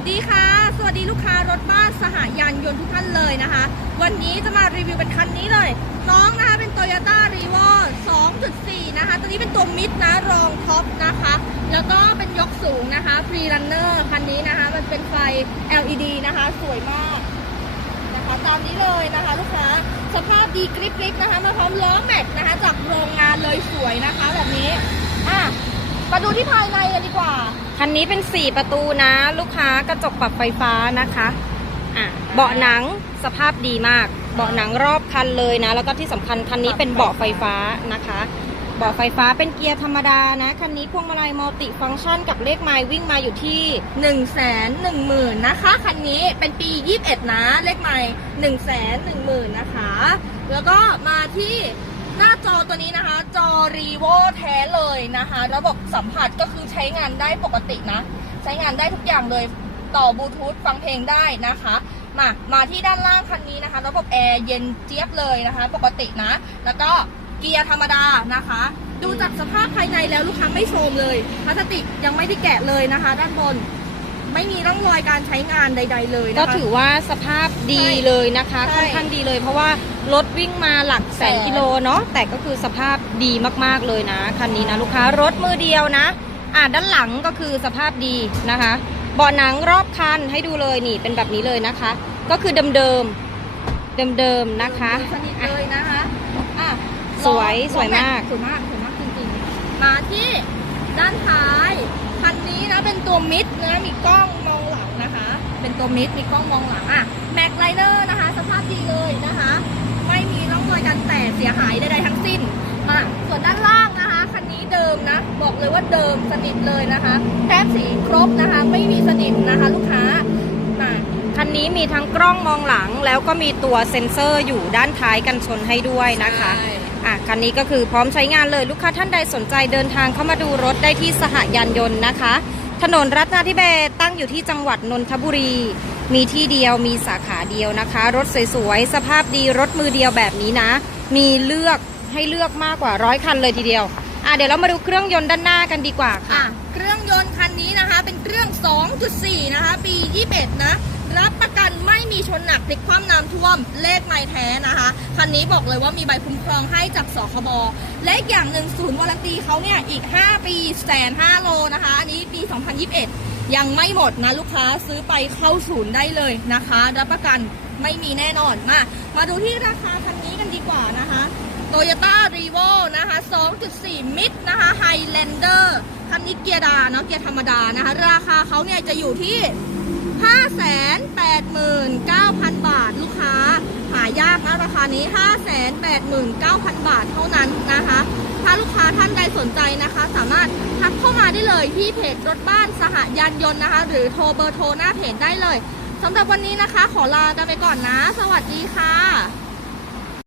วัสดีค่ะ สวัสดีลูกค้ารถบ้านสหยานยนต์ทุกท่านเลยนะคะ วันนี้จะมารีวิวเป็นคันนี้เลย น้องนะคะเป็น Toyota r e v o 2.4 นะคะ ตัวนี้เป็นตัวมิดนะรองท็อปนะคะ แล้วก็เป็นยกสูงนะคะฟรีรันเนอร์คันนี้นะคะ มันเป็นไฟ LED นะคะ สวยมากนะคะตามนี้เลยนะคะลูกค้า สภาพดีกริบกริบนะคะมาพร้อมล้อแม็กซ์นะคะ จากโรงงานเลยสวยนะคะแบบนี้ มาดูที่ภายในกันดีกว่า คันนี้เป็น 4 ประตูนะ ลูกค้ากระจกปรับไฟฟ้านะคะอะเบาะหนังสภาพดีมาก เบาะหนังรอบคันเลยนะ แล้วก็ที่สำคัญคันนี้เป็นเบาะไฟฟ้านะคะ เบาะไฟฟ้าเป็นเกียร์ธรรมดานะ คันนี้พวงมาลัยมัลติฟังก์ชันกับเลขไมล์วิ่งมาอยู่ที่1นึ่งแสนหนึ่งหมื่นนะคะ คันนี้เป็นปี 21 นะ เลขใหม่1นึ่งแสนหนึ่งหมื่นนะคะ แล้วก็มาที่ หน้าจอตัวนี้นะคะ จอรีโวแท้เลยนะคะ ระบบสัมผัสก็คือใช้งานได้ปกตินะ ใช้งานได้ทุกอย่างเลยต่อบลูทูธฟังเพลงได้นะคะ มา มาที่ด้านล่างคันนี้นะคะ ระบบแอร์เย็นเจี๊ยบเลยนะคะ ปกตินะ แล้วก็เกียร์ธรรมดานะคะ ดูจากสภาพภายในแล้วลูกค้าไม่โทรมเลยพลาสติกยังไม่ได้แกะเลยนะคะ ด้านบนไม่มีร่องรอยการใช้งานใด ๆ เลยนะคะ ก็ถือว่าสภาพดีเลยนะคะใช่ค่อนข้างดีเลยเพราะว่า รถวิ่งมาหลักแสนแสนกิโลเนาะแต่ก็คือสภาพดีมากๆเลยนะคันนี้นะลูกค้ารถมือเดียวนะ อ่าด้านหลังก็คือสภาพดีนะคะเบาะหนังรอบคันให้ดูเลยนี่เป็นแบบนี้เลยนะคะ ก็คือเดิมๆเดิมๆนะคะสนิทเลยนะคะอะสวยล้อสวยมากสวยมากสวยมากจริงๆมาที่ด้านท้ายคันนี้นะเป็นตัวมิดนะมีกล้องมองหลังนะคะ เป็นตัวมิดมีกล้องมองหลังอะแม็กไลเนอร์นะคะ สภาพดีเลยนะคะ ไม่มีร่องรอยการแตกเสียหายใดๆทั้งสิ้นมาส่วนด้านล่างนะคะ คันนี้เดิมนะ บอกเลยว่าเดิมสนิทเลยนะคะแต้มสีครบนะคะ ไม่มีสนิมนะคะ ลูกค้ามาคันนี้มีทั้งกล้องมองหลัง แล้วก็มีตัวเซ็นเซอร์อยู่ด้านท้ายกันชนให้ด้วยนะคะใช่อะคันนี้ก็คือพร้อมใช้งานเลยลูกค้าท่านใดสนใจเดินทางเข้ามาดูรถได้ที่สหยานยนต์นะคะ ถนนรัตนาธิเบศตั้งอยู่ที่จังหวัดนนทบุรี มีที่เดียวมีสาขาเดียวนะคะ รถสวยๆ สภาพดีรถมือเดียวแบบนี้นะ มีเลือกให้เลือกมากกว่าร้อยคันเลยทีเดียวอะเดี๋ยวเรามาดูเครื่องยนต์ด้านหน้ากันดีกว่าค่ะะเครื่องยนต์คันนี้นะคะ เป็นเครื่อง 2.4 นะคะ ปี 21 นะ รับประกันไม่มีชนหนักพลิกคว่ำน้ำท่วม เลขไม่แท้นะคะ คันนี้บอกเลยว่ามีใบคุ้มครองให้จากสคบ และอย่างหนึ่งศูนย์วารันตีเขาเนี่ยอีก 5 ปีแสน5โลนะคะ อันนี้ปี 2021 ยังไม่หมดนะลูกค้าซื้อไปเข้าศูนย์ได้เลยนะคะ รับประกันไม่มีแน่นอนมา มาดูที่ราคาคันนี้กันดีกว่านะคะโตโยต้ารีโวนะคะ 2.4 มิดนะคะไฮแลนเดอร์คันนี้เกียร์ดาเนาะเกียร์ธรรมดานะคะ ราคาเขาเนี่ยจะอยู่ที่ 589,000 บาทลูกค้า หายากนะราคานี้ 589,000 บาทเท่านั้นนะคะ ลูกค้าท่านใดสนใจนะคะ สามารถทักเข้ามาได้เลยที่เพจรถบ้านสหยานยนต์นะคะ หรือโทรเบอร์โทรหน้าเพจได้เลยสำหรับวันนี้นะคะ ขอลากันไปก่อนนะ สวัสดีค่ะ